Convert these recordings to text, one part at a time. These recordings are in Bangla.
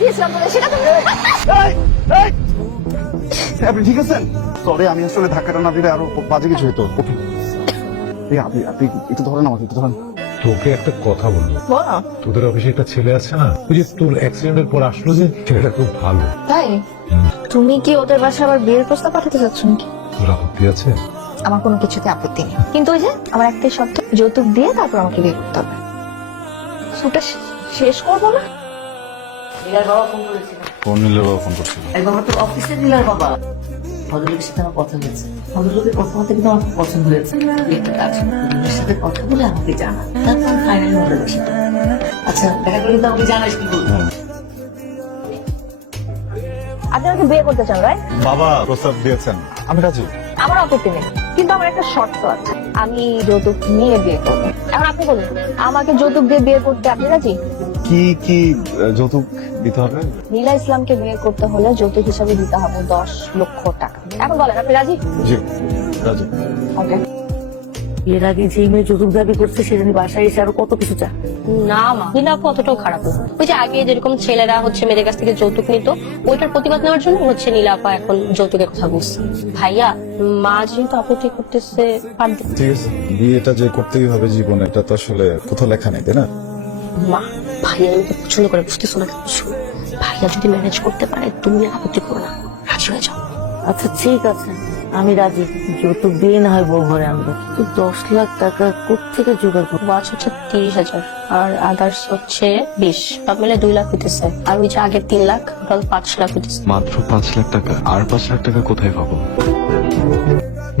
দিয়েছিলাম তোদের, সেটা তুমি আপনি ঠিক আছেন? সরি, আমি আসলে ধাক্কাটা না দিলে আরো বাজে কিছু হতো। আপনি আপনি একটু ধরেন, আমাকে একটু ধরেন। তোকে একটা কথা বলবো, তোদের অফিসে একটা ছেলে আছে না, ওই যে তোর অ্যাক্সিডেন্টের পর আসলো, যে ছেলেটা খুব ভালো। তাই? তুমি কি ওদের বাসায় আবার বিয়ের প্রস্তাব পাঠাতে চাচ্ছ নাকি? তোর আপত্তি আছে? আমার কোনো কিছুতে আপত্তি নেই, কিন্তু ওই যে আমার একটাই শর্ত, যৌতুক দিয়ে তারপর আমাকে বিয়ে করতে হবে। ওটা শেষ করবো না? নীলার বাবা ফোন করেছিল। কোন নীলের বাবা ফোন করছিল? একবার আমার তো অফিসে নীলার বাবা। ভদ্রলোকের সাথে আমার কথা হয়েছে। ভদ্রলোকের কথা বলতে কিন্তু আমার খুব পছন্দ হয়েছে। একটা কাজ করো, নীলার সাথে কথা বলে আমাকে জানা, তারপর ফাইনাল হবে বিষয়টা। আচ্ছা, দেখা করলে তো আমাকে জানাস কি বলবো। আপনি আমাকে বিয়ে করতে চান, রাইট? বাবা প্রস্তাব দিয়েছেন, আমি রাজি। আমার আপত্তি নেই, কিন্তু আমার একটা শর্ত আছে, আমি যৌতুক নিয়ে বিয়ে করবো। এখন আপনি বলুন, আমাকে যৌতুক দিয়ে বিয়ে করতে আপনি রাজি? কি কি যৌতুক দিতে হবে? নীলা ইসলামকে বিয়ে করতে হলে যৌতুক হিসাবে দিতে হবে 10 লক্ষ টাকা। এখন বলেন, আপনি রাজি? জি রাজি। ওকে। এর আগে যে মেয়ে যৌতুক দাবি করছে সে জানি বাসায় এসে আরো কত কিছু চায়। না মা, নীলা আপু অতটাও খারাপ না। ওই যে আগে যেরকম ছেলেরা মেয়েদের কাছ থেকে যৌতুক নিত, ওইটার প্রতিবাদ নেওয়ার জন্য নীলা আপা এখন যৌতুকের কথা বলছে। ভাইয়া, মা যেহেতু আপত্তি করতেছে, পারবে। ঠিক আছে, বিয়েটা যে করতেই হবে জীবনে, এটা তো আসলে কোথাও লেখা নেই, তাই না? মা, ভাইয়া আমাকে পছন্দ করে, বুঝতেছো না কিছু? ভাইয়া যদি ম্যানেজ করতে পারে, তুমি আর আপত্তি করো না, রাজি হয়ে যাও। আচ্ছা ঠিক আছে, আমি রাজি। যৌতুক দিয়ে না হয় বউ ঘরে আনবো, কিন্তু 10 লাখ টাকা কোত্থেকে জোগাড় করবো? ওয়াচ 30,000 আর আদার্স 20, সব মিলে 2 লাখ হইতেছে। আর ওই যে আগের 3 লাখ, টোটাল 5 লাখ হইতেছে। মাত্র 5 লাখ টাকা? আর 5 লাখ টাকা কোথায় পাবো?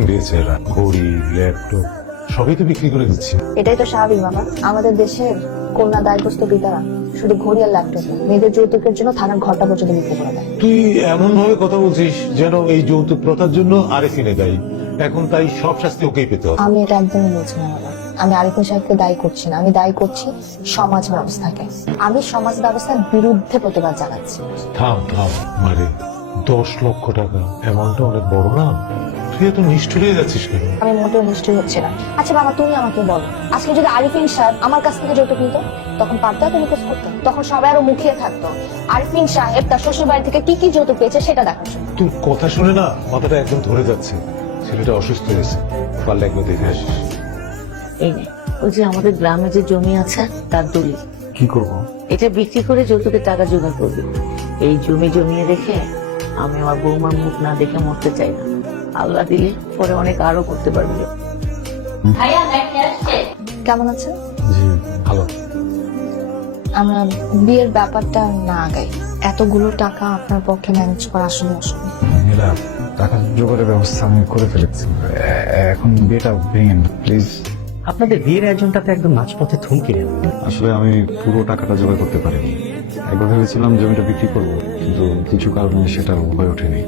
বেচারা ঘড়ি, ল্যাপটপ সবই তো বিক্রি করে দিচ্ছি। এটাই তো স্বাভাবিক বাবা, আমাদের দেশের কন্যা দায়গ্রস্ত পিতারা শুধু ঘড়ি আর ল্যাপটপ না, মেয়েদের যৌতুকের জন্য থানার ঘরটা পর্যন্ত বিক্রি করে দেয়। তুই এমন ভাবে কথা বলছিস যেন এই যৌতুক প্রথার জন্য আরেফিনে দায়ী। এখন তাই সব শাস্তি ওকেই পেতে হবে। আমি এটা একদমই বলছি না বাবা, আমি আরিফিন সাহেবকে দায়ী করছি না, আমি দায়ী করছি সমাজ ব্যবস্থাকে। আমি সমাজ ব্যবস্থার বিরুদ্ধে প্রতিবাদ জানাচ্ছি। থাম থাম মারে, 10 লক্ষ টাকা অ্যামাউন্টটা অনেক বড় না? তুই এত নিষ্ঠুর হয়ে যাচ্ছিস কেন? আমি মোটেও নিশ্চয়ই হচ্ছে না। আচ্ছা বাবা, তুমি আমাকে বলো, আজকে যদি আরিফিন সাহেব আমার কাছ থেকে যৌতুক নিত, তখন পারতো এত নিখোঁজ করতে? তখন সবাই আরো মুখিয়ে থাকতো আরিফিন সাহেব তার শ্বশুর বাড়ি থেকে কি কি যৌতুক পেয়েছে সেটা দেখার জন্য। তোর কথা শুনে না মাথাটা একদম ধরে যাচ্ছে। ছেলেটা অসুস্থ হয়েছে, পারলে একবার দেখে আসিস। এই নে, ওই যে আমাদের গ্রামে যে জমি আছে তার দলিল। কি করব? এটা বিক্রি করে যৌতুকের টাকা জোগাড় করবি। এই জমি জমিয়ে রেখে আমি আমার বৌমার মুখ না দেখে মরতে চাই না। আল্লাহ দিলে পরে অনেক আরো করতে পারবি। কেমন আছেন? জি ভালো। আমরা বিয়ের ব্যাপারটা না আগাই, এতগুলো টাকা আপনার পক্ষে ম্যানেজ করা আসলে অসম্ভব। নীলা, টাকা জোগাড়ের ব্যবস্থা আমি করে ফেলেছি, এখন বিয়েটা ভেঙেন প্লিজ। আপনাদের বিয়ের আয়োজনটা তো একদম মাঝপথে থমকে গেল। আসলে আমি পুরো টাকাটা জোগাড় করতে পারিনি। একবার ভেবেছিলাম জমিটা বিক্রি করব, কিন্তু কিছু কারণে সেটা হয়ে ওঠেনি।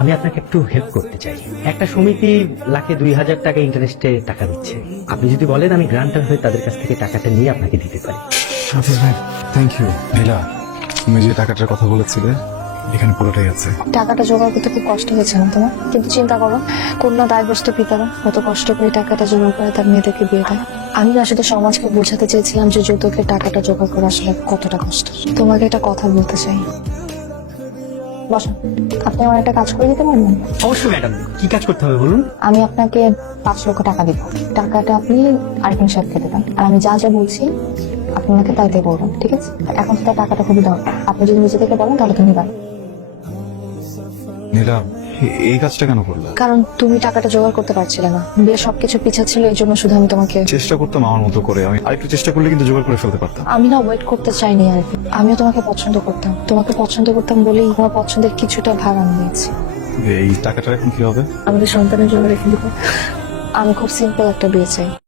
আমি আপনাকে একটু হেল্প করতে চাই। একটা সমিতি লাখে 2,000 টাকা ইন্টারেস্টে টাকা দিচ্ছে। আপনি যদি বলেন, আমি গ্রান্টার হয়ে তাদের কাছ থেকে টাকাটা নিয়ে আপনাকে দিতে পারি। হাফিজ ভাই, থ্যাংক ইউ। নীলা, তুমি যে টাকাটার কথা বলেছিলে এখানে পুরোটাই আছে। টাকাটা জোগাড় করতে খুব কষ্ট হয়েছে না তোমার? কিন্তু চিন্তা করো, কন্যা দায়গ্রস্ত পিতারা কত কষ্ট করে টাকাটা জোগাড় করে তার মেয়েদেরকে বিয়ে দেয়। আমি আসলে সমাজকে বোঝাতে চেয়েছিলাম যে যৌতুকের টাকাটা জোগাড় করা আসলে কতটা কষ্ট। তোমাকে একটা কথা বলতে চাই। বসেন, আপনি আমার একটা কাজ করে দিতে পারবেন? অবশ্যই ম্যাডাম, কি কাজ করতে হবে বলুন। আমি আপনাকে 5 লক্ষ টাকা দিব, টাকাটা আপনি আরিফিন সাহেবকে দেবেন, আর আমি যা যা বলছি আপনি আমাকে তাই তাই বলবেন, ঠিক আছে? এখন তো তার টাকাটা খুবই দরকার, আপনি যদি নিজে থেকে বলেন তাহলে তো নিবেন। নীলা, এই কাজটা কেন করলে? কারণ তুমি টাকাটা জোগাড় করতে পারছিলে না, বিয়ে সবকিছু পিছা ছিল, এই জন্য শুধু আমি তোমাকে চেষ্টা করতাম আমার মতো করে, আমি আরেকটু চেষ্টা করলে কিন্তু জোগাড় করে ফেলতে পারতাম। আমি না ওয়েট করতে চাইনি আর কি। আমিও তোমাকে পছন্দ করতাম, তোমাকে পছন্দ করতাম বলেই আমার পছন্দের কিছুটা ভাগ আমি নিয়েছি। এই টাকাটা এখন কি হবে? আমাদের সন্তানের জন্য রেখে দিব। আমি খুব সিম্পল একটা বিয়ে চাই।